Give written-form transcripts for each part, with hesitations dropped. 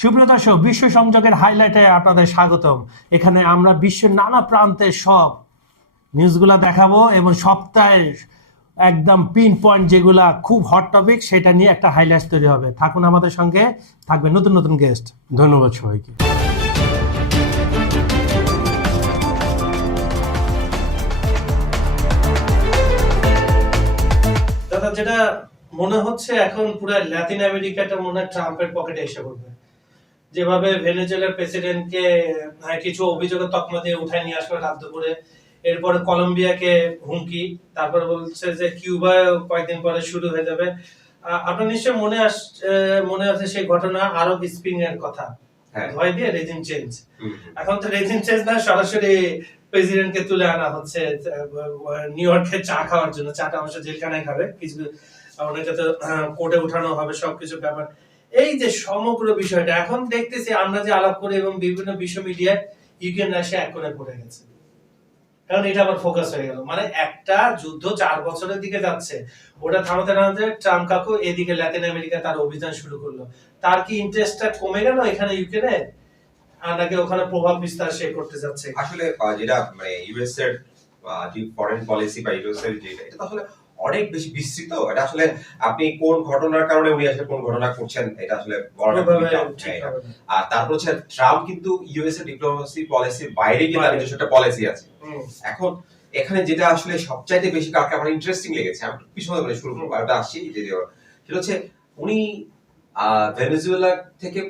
সুপ্রিয় দর্শক, বিশ্ব সংযোগের হাইলাইটে আপনাদের স্বাগতম। এখানে আমরা বিশ্বের নানা প্রান্তের সব নিউজগুলো দেখাবো এবং সপ্তাহের একদম পিন পয়েন্ট যেগুলা খুব হট টপিক সেটা নিয়ে একটা হাইলাইট তৈরি হবে। থাকুন আমাদের সঙ্গে, থাকবে নতুন নতুন গেস্ট। ধন্যবাদ সবাইকে। দাদা, যেটা মনে হচ্ছে এখন পুরো ল্যাটিন আমেরিকাটা মনে হয় ট্রাম্পের পকেটে এসে পড়বে। যেভাবে ভেনেজুয়েলার প্রেসিডেন্টকে কিছু অভিযোগের তকমা দিয়ে উঠায় নিয়ে আসবে রাত দুপুরে, এরপরে কলম্বিয়াকে হুমকি, তারপরে বলছে যে কিউবায় কয়েকদিন পরে শুরু হয়ে যাবে। আপনার নিশ্চয় মনে আছে সেই ঘটনা আরব স্প্রিং এর কথা, ভয় দিয়ে রেজিম চেঞ্জ। এখন তো রেজিম চেঞ্জ না, সরাসরি প্রেসিডেন্টকে তুলে আনা হচ্ছে নিউ ইয়র্কে চা খাওয়ার জন্য। চাটা অবশ্য জেলখানায় খাবে, কিছু অনেকে তো কোর্টে উঠানো হবে, সবকিছু ব্যাপার। এই যে সমগ্র বিষয়টা এখন দেখতেছি আমরা যে আলাপ করি এবং বিভিন্ন বিশ্ব মিডিয়ায় ইউক্রেন রাশিয়া এক কোণে পড়ে গেছে, কারণ এটা আবার ফোকাস হয়ে গেল। মানে একটা যুদ্ধ 4 বছরের দিকে যাচ্ছে, ওটা থামাতে থামাতে ট্রাম্প কাকু এদিকে ল্যাটিন আমেরিকা তার অভিযান শুরু করলো। তার কি ইন্টারেস্টটা কমে গেল এখানে ইউক্রেনে, আর নাকি ওখানে প্রভাব বিস্তার সে করতে যাচ্ছে? আসলে যেটা মানে ইউএস এর যে ফরেন পলিসি বা ইউএস এর যেটা, এটা তো আসলে অনেক বেশি বিস্তৃত। এটা আসলে আপনি কোন ঘটনার কারণে উনি আসলে কোন ঘটনা করছেন এটা আসলে আর তারপর হচ্ছে ট্রাম্প কিন্তু ইউএস এর ডিপ্লোমেসি পলিসির বাইরে গিয়ে তার নিজস্ব একটা পলিসি আছে। এখন এখানে যেটা আসলে সবচাইতে বেশি কাকে আমার ইন্টারেস্টিং লেগেছে, আমি পিছনে বলে শুরু করবো, এটা আসছি সেটা হচ্ছে উনি ভেনেজুয়েলা থেকে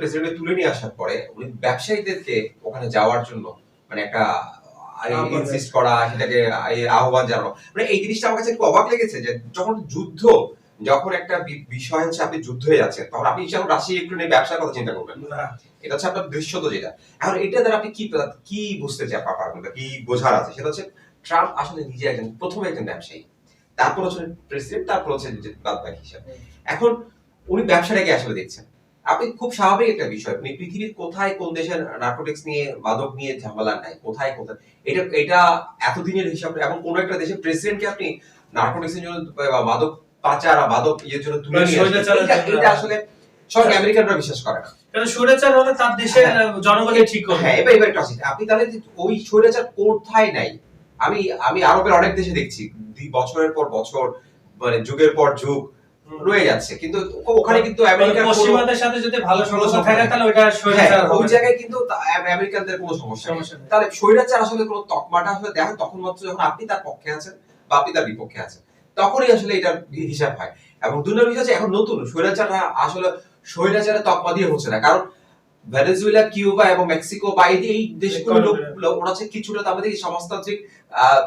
প্রেসিডেন্ট তুলে নিয়ে আসার পরে উনি ব্যবসায়ীদেরকে ওখানে যাওয়ার জন্য মানে একটা ইনসিস্ট করা, সেটাকে আহ্বান জানানো, মানে এই জিনিসটা আমার কাছে একটু অবাক লেগেছে যে যখন একটা বিষয় হচ্ছে আপনি যুদ্ধ হয়ে যাচ্ছেন, তখন আপনি যখন রাশিয়া ইউক্রেনের ব্যবসার কথা চিন্তা করবেন না। এটা হচ্ছে আপনার দৃশ্যত যেটা। এখন এটা দ্বারা আপনি কি বুঝতে চান, কি বোঝার আছে, সেটা হচ্ছে ট্রাম্প আসলে নিজে প্রথমে একজন ব্যবসায়ী, তারপর হচ্ছে প্রেসিডেন্ট, তারপর হচ্ছে বাদ বাকি হিসাব। এখন উনি ব্যবসাটাকে আসলে দেখছেন। আপনি খুব স্বাভাবিক একটা বিষয়, আপনি পৃথিবীর কোথায় কোন দেশের নার্কোটিক্স নিয়ে মাদক নিয়ে ঝামেলা নাই, কোথায় এটা এতদিনের হিসাব। এবং কোন একটা দেশের প্রেসিডেন্টকে আপনি নার্কোটিক্স এর জন্য বা মাদক পাচার বা মাদক ইয়ের জন্য তুলে নিয়ে এটা আসলে সব আমেরিকানরা বিশ্বাস করে না, কারণ স্বৈরাচার হলে তার দেশের জনগণকে ঠিক করে। হ্যাঁ, এবার একটা আছে, আপনি তাহলে ওই স্বৈরাচার কোথায় নাই? আমি আরবের অনেক দেশে দেখছি বছরের পর বছর, মানে যুগের পর যুগ রয়ে যাচ্ছে, কিন্তু ওখানে কিন্তু আমেরিকার পশ্চিমাদের সাথে যদি ভালো সম্পর্ক থাকে তাহলে ওটা স্বৈরাচার হবে, ওই জায়গায় কিন্তু আমেরিকানদের কোনো সমস্যা নেই। তাহলে স্বৈরাচার আসলে কোনো তকমাটা আসলে দেখেন তখন মাত্র যখন আপনি তার পক্ষে আছেন বা আপনি তার বিপক্ষে আছেন, তখনই আসলে এটার হিসাব হয়। এবং দুই নম্বর বিষয় হচ্ছে এখন নতুন স্বৈরাচারটা আসলে স্বৈরাচারের তকমা দিয়ে হচ্ছে না, কারণ ভেনেজুয়েলা, কিউবা এবং মেক্সিকো বা এই দেশগুলো লোকগুলো ওরা হচ্ছে কিছুটা আমাদের সমাজতান্ত্রিক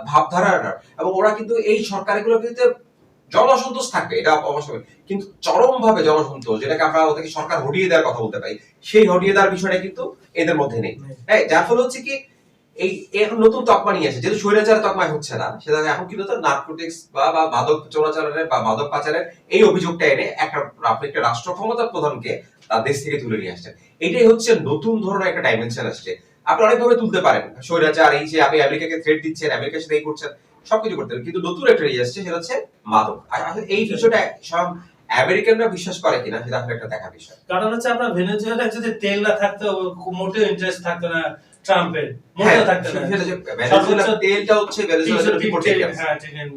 ভাবধারার, এবং ওরা কিন্তু এই সরকারগুলো কিন্তু জনসন্তোষ থাকবে, এটা অবশ্যই, কিন্তু চরম ভাবে জনসন্তোষ, যেটাকে আমরা ওদেরকে সরকার হটিয়ে দেওয়ার কথা বলতে পারি, সেই হটিয়ে দেওয়ার বিষয়টা কিন্তু এদের মধ্যে নেই। হ্যাঁ, যার ফলে হচ্ছে কি এই এখন নতুন তকমা নিয়ে আসে, যেহেতু স্বৈরাচারের তকমা হচ্ছে না, সেটা এখন কিন্তু নার্কোটিক্স বা মাদক চোরাচালানের বা মাদক পাচারের এই অভিযোগটা এনে একটা রাষ্ট্র ক্ষমতার প্রধানকে তার দেশ থেকে তুলে নিয়ে আসছেন। এটাই হচ্ছে নতুন ধরনের একটা ডাইমেনশন আসছে। আপনি অনেকভাবে তুলতে পারেন স্বৈরাচার, এই যে আপনি আমেরিকাকে থ্রেট দিচ্ছেন, আমেরিকার সাথে এই করছেন, সবকিছু করতে পারেন, কিন্তু নতুন একটা ইয়ে আসছে, সেটা হচ্ছে মাদক। এই বিষয়টা সব আমেরিকানরা বিশ্বাস করে কিনা সেটা আসলে একটা দেখা বিষয়। কারণ হচ্ছে আপনার ভেনেজুয়েলায় যদি তেল না থাকতো মোটেও ইন্টারেস্ট থাকতো না ট্রাম্পের, মোটেও থাকতো না। সেটা যে ভেনেজুয়েলার তেলটা হচ্ছে ভেনেজুয়েলার বিপক্ষে। হ্যাঁ, ঠিক আছে।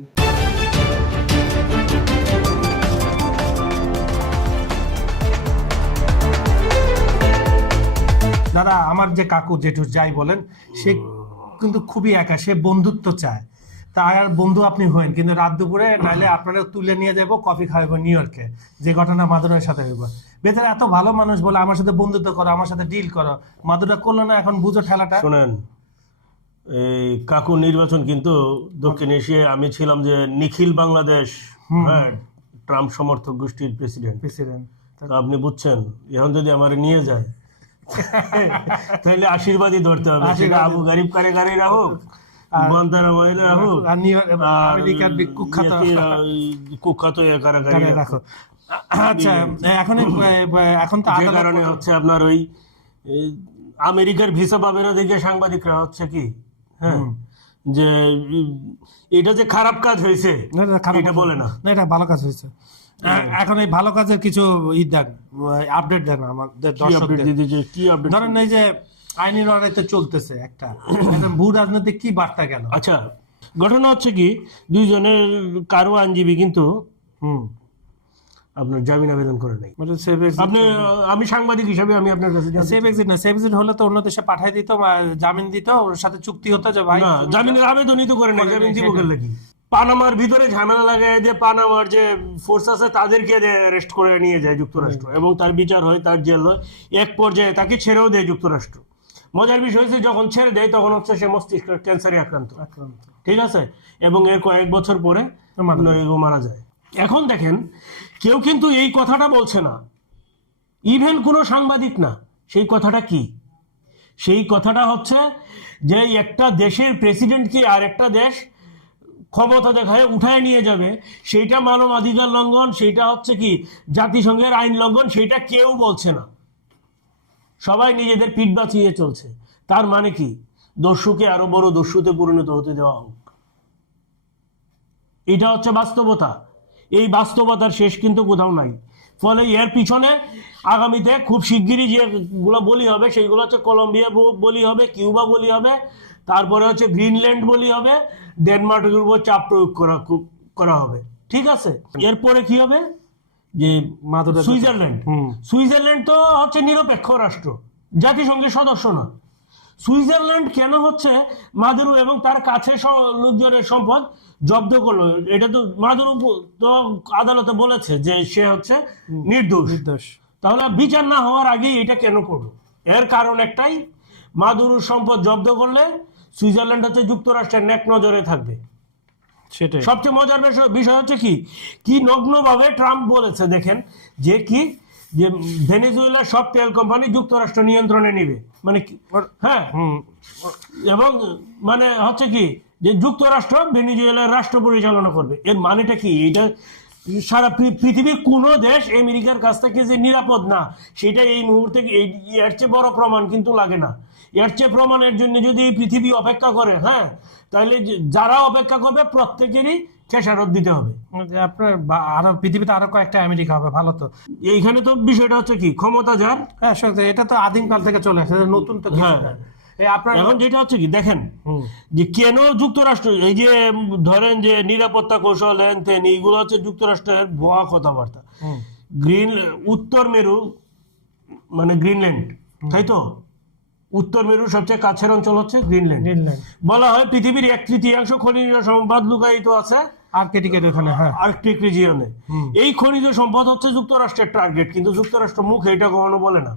দাদা, আমার যে কাকু জেঠু যাই বলেন, সে কিন্তু খুবই একা, সে বন্ধুত্ব চায়। তার বন্ধু আপনি হইন, কিন্তু রাত দুপুরে নাইলে আপনারা তুলে নিয়ে যাবো, কফি খাওয়াবো নিউ ইয়র্কে, যে ঘটনা মাদুরার সাথে হইব। বেচারা এত ভালো মানুষ বলে আমার সাথে বন্ধুত্ব করো, আমার সাথে ডিল করো, মাদুরা করলো না, এখন বুঝো ঠেলাটা। শোনেন, এই কাকু নির্বাচন কিন্তু দক্ষিণ এশিয়ায় আমি ছিলাম যে নিখিল বাংলাদেশ, হ্যাঁ, ট্রাম্প সমর্থক গোষ্ঠীর প্রেসিডেন্ট। আপনি বুঝছেন, এখন যদি আমার নিয়ে যায় তাহলে আশীর্বাদই ধরতে হবে, সেটা আবু গারিব কারে রাখুক, কুখ্যাত কারাগারি রাখো। আচ্ছা, এখন তো যে কারণে হচ্ছে আপনার ওই আমেরিকার ভিসা পাবে না দেখে সাংবাদিকরা হচ্ছে কি, হ্যাঁ, যে এটা যে খারাপ কাজ হয়েছে এটা বলে না, এটা ভালো কাজ হয়েছে। এখন এই ভালো কাজের কিছু দেন, আপডেট দেন আমাদের কি আপডেট দর্শকদের। দিতে, কি আপডেট? ধরেন এই যে আইনি লড়াইতে চলতেছে একটা, এখন ভূ রাজনৈতিক কি বার্তা গেল? আচ্ছা, ঘটনা হচ্ছে কি, দুইজনের কারো আইনজীবী কিন্তু আপনার জামিন আবেদন করে নাই। মানে সেভ আপনি, আমি সাংবাদিক হিসাবে আমি আপনার কাছে জানতে সেভ এক্সিট না, সেভ এক্সিট হলে তো অন্য দেশে পাঠাই দিত, জামিন দিত, ওর সাথে চুক্তি হতো যে ভাই না, জামিনের আবেদনই তো করে নাই, করে জামিন নাই, দিব সেটাই। কেন? পানামার ভিতরে ঝামেলা লাগায় যে পানামার যে ফোর্স আছে তাদেরকে অ্যারেস্ট করে নিয়ে যায় যুক্তরাষ্ট্র, এবং তার বিচার হয়, তার জেল হয়, এক পর্যায়ে তাকে ছেড়েও দেয় যুক্তরাষ্ট্র। মজার বিষয় হচ্ছে যখন ছেড়ে দেয় তখন হচ্ছে সে মস্তিষ্ক ক্যান্সারে আক্রান্ত, ঠিক আছে, এবং এর কয়েক বছর পরে মারা যায়। এখন দেখেন, কেউ কিন্তু এই কথাটা বলছে না, ইভেন কোনো সাংবাদিক না। সেই কথাটা কি? সেই কথাটা হচ্ছে যে একটা দেশের প্রেসিডেন্টকে আর একটা দেশ ক্ষমতা দেখায় উঠায় নিয়ে যাবে, সেইটা মানবাধিকার লঙ্ঘন, সেইটা হচ্ছে কি জাতিসংঘের আইন লঙ্ঘন, সেইটা কেউ বলছে না। সবাই নিজেদের পিঠ বাঁচিয়ে চলছে। তার মানে কি, দস্যুকে আরো বড় দস্যুতে পরিণত হতে দেওয়া হোক, এটা হচ্ছে বাস্তবতা। এই বাস্তবতার শেষ কিন্তু কোথাও নাই। ফলে এর পিছনে আগামীতে খুব শিগগিরই যেগুলো বলি হবে সেইগুলো হচ্ছে কলম্বিয়া বলি হবে, কিউবা বলি হবে, তারপরে হচ্ছে গ্রিনল্যান্ড বলি হবে, ডেনমার্কের উপর চাপ প্রয়োগ করা হবে, ঠিক আছে। এরপরে কি হবে, যে সুইজারল্যান্ড। সুইজারল্যান্ড তো হচ্ছে নিরপেক্ষ রাষ্ট্র, জাতিসংঘের সদস্য না। সুইজারল্যান্ড কেন হচ্ছে মাদুরো এবং তার কাছে লোকজনের সম্পদ জব্দ করলো? এটা তো মাদুরো তো আদালতে বলেছে যে সে হচ্ছে নির্দোষ। তাহলে বিচার না হওয়ার আগেই এটা কেন করলো? এর কারণ একটাই, মাদুরোর সম্পদ জব্দ করলে সুইজারল্যান্ড হচ্ছে যুক্তরাষ্ট্রের নেক নজরে থাকবে। সেটাই সবচেয়ে মজার বিষয় হচ্ছে কি নগ্নভাবে ট্রাম্প বলেছে, দেখেন, যে কি যে ভেনেজুয়েলার সব তেল কোম্পানি যুক্তরাষ্ট্র নিয়ন্ত্রণে নিবে, মানে হ্যাঁ, এবং মানে হচ্ছে কি যে যুক্তরাষ্ট্র ভেনেজুয়েলার রাষ্ট্র পরিচালনা করবে। এর মানেটা কি? এটা সারা পৃথিবীর কোনো দেশ আমেরিকার কাছ থেকে যে নিরাপদ না, সেটা এই মুহূর্তে এর চেয়ে বড় প্রমাণ কিন্তু লাগে না। এর চেয়ে প্রমাণের জন্য যদি এই পৃথিবী অপেক্ষা করে, হ্যাঁ, তাহলে যারা অপেক্ষা করবে প্রত্যেকেরই খেসারত দিতে হবে। আপনার আরো পৃথিবীতে আরো কয়েকটা আমেরিকা হবে, ভালো তো। এইখানে তো বিষয়টা হচ্ছে কি, ক্ষমতা যার। হ্যাঁ, এটা তো আদিমকাল থেকে চলে আসে, নতুন তো কিছু না। আপনার এখন যেটা হচ্ছে কি, দেখেন যে কেন যুক্তরাষ্ট্র এই যে ধরেন যে নিরাপত্তা কৌশল হেন এইগুলো হচ্ছে যুক্তরাষ্ট্রের ভুয়া কথাবার্তা। উত্তর মেরু মানে গ্রিনল্যান্ড, তাই তো? উত্তর মেরুর সবচেয়ে কাছের অঞ্চল হচ্ছে গ্রিনল্যান্ড। বলা হয় পৃথিবীর 1/3 খনিজ সম্পদ লুকায়িত আছে আর্কটিক রিজিয়নে। এই খনিজ সম্পদ হচ্ছে যুক্তরাষ্ট্রের টার্গেট, কিন্তু যুক্তরাষ্ট্র মুখে এটা কখনো বলে না,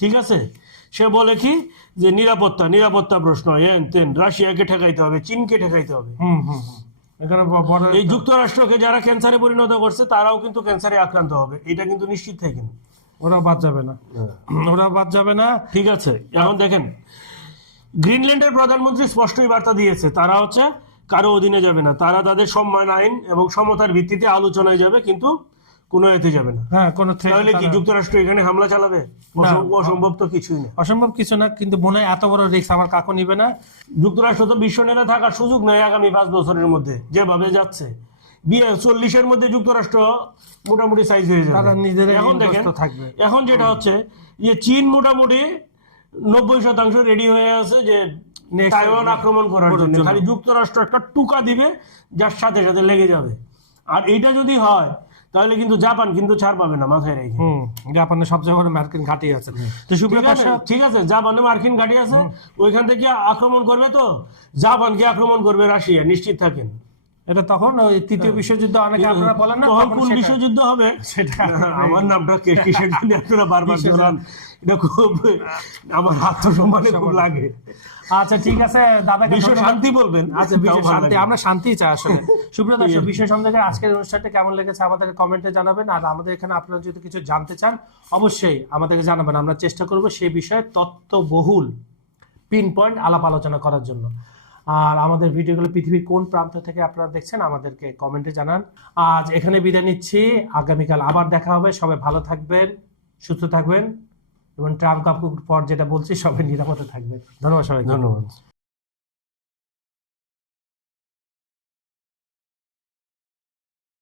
ঠিক আছে। সে বলে কি যে নিরাপত্তা প্রশ্ন, রাশিয়াকে ঠেকাইতে হবে, চীনকে ঠেকাইতে হবে। এই যুক্তরাষ্ট্রকে যারা ক্যান্সারে পরিণত করছে তারাও কিন্তু ক্যান্সারে আক্রান্ত হবে, এটা কিন্তু নিশ্চিত থাকেন। ওরা বাদ যাবে না, ঠিক আছে। এখন দেখেন, গ্রিনল্যান্ডের প্রধানমন্ত্রী স্পষ্টই বার্তা দিয়েছে, তারা হচ্ছে কারো অধীনে যাবে না, তারা তাদের সম্মান আইন এবং সমতার ভিত্তিতে আলোচনায় যাবে, কিন্তু কোনো এতে যাবে না। তাহলে কি যুক্তরাষ্ট্র এখানে হামলা চালাবে? অসম্ভব তো কিছুই না, অসম্ভব কিছু না, কিন্তু মনে হয় এত বড় রিস্ক আমার কাকু নিবে না। যুক্তরাষ্ট্র তো বিশ্ব নেতা থাকার সুযোগ নেই আগামী 5 বছরের মধ্যে, যেভাবে যাচ্ছে 40-এর মধ্যে যুক্তরাষ্ট্র মোটামুটি সাইজ হয়ে যাবে। এখন দেখেন, এখন যেটা হচ্ছে যে চীন মোটামুটি 90% রেডি হয়ে আছে যে তাইওয়ান আক্রমণ করার জন্য, খালি যুক্তরাষ্ট্র একটা টুকা দিবে যার সাথে সাথে লেগে যাবে। আর এইটা যদি হয় তাহলে কিন্তু জাপান কিন্তু ছাড় পাবে না, মাথায় রেখে। জাপানে সবচেয়ে বড় মার্কিন ঘাঁটি আছে, ঠিক আছে, জাপানে মার্কিন ঘাঁটি আছে, ওইখান থেকে আক্রমণ করবে, তো জাপানকে আক্রমণ করবে রাশিয়া, নিশ্চিত থাকেন। এটা তখন ওই তৃতীয় বিশ্বযুদ্ধ, অনেকে আপনারা বলেন না কোন বিশ্বযুদ্ধ হবে, সেটা আমার নামটা কিসের জন্য আপনারা বারবার বলেন, এটা খুব আমার আত্মসম্মানে খুব লাগে। আচ্ছা, ঠিক আছে দাদা, বিশ্ব শান্তি বলবেন। আচ্ছা, বিশ্ব শান্তি, আমরা শান্তি চাই আসলে। সুপ্রিয় দর্শক, বিশ্ব সন্ধ্যার আজকের অনুষ্ঠানটা কেমন লেগেছে আমাদের কমেন্টে জানাবেন। আর আমাদের এখানে আপনারা যদি কিছু জানতে চান অবশ্যই আমাদেরকে জানাবেন, আমরা চেষ্টা করব সেই বিষয়ে তথ্যবহুল পিন পয়েন্ট আলাপ আলোচনা করার জন্য। আর আমাদের ভিডিওগুলো পৃথিবীর কোন প্রান্ত থেকে আপনারা দেখছেন আমাদেরকে কমেন্টে জানান। আজ এখানে বিদায় নিচ্ছি, আগামীকাল আবার দেখা হবে। সবাই ভালো থাকবেন, সুস্থ থাকবেন, এবং ট্রাম্প কাপুর পর যেটা বলছি, সবাই নিরাপদে থাকবেন। ধন্যবাদ সবাই, ধন্যবাদ।